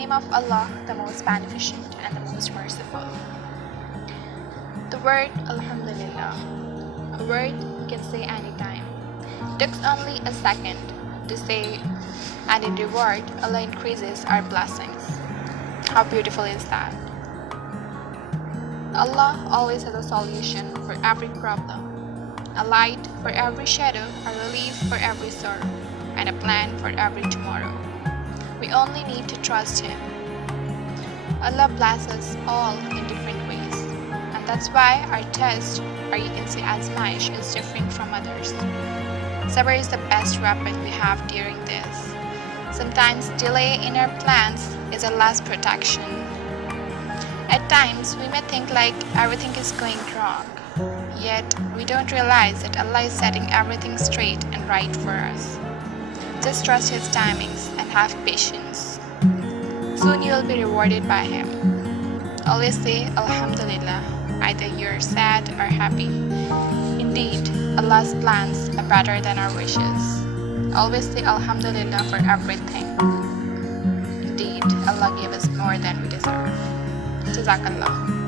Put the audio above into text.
name of Allah, the most beneficent and the most merciful. The word Alhamdulillah, a word you can say anytime. It takes only a second to say, and in reward, Allah increases our blessings. How beautiful is that? Allah always has a solution for every problem, a light for every shadow, a relief for every sorrow, and a plan for every tomorrow. We only need to trust Him. Allah blesses all in different ways, and that's why our test, or you can say azmaish, is different from others. Sabr is the best weapon we have during this. Sometimes delay in our plans is a last protection. At times, we may think like everything is going wrong, yet we don't realize that Allah is setting everything straight and right for us. Just trust His timings and have patience. Soon you will be rewarded by Him. Always say Alhamdulillah, either you're sad or happy. Indeed, Allah's plans are better than our wishes. Always say Alhamdulillah for everything. Indeed, Allah gave us more than we deserve. Jazakallah.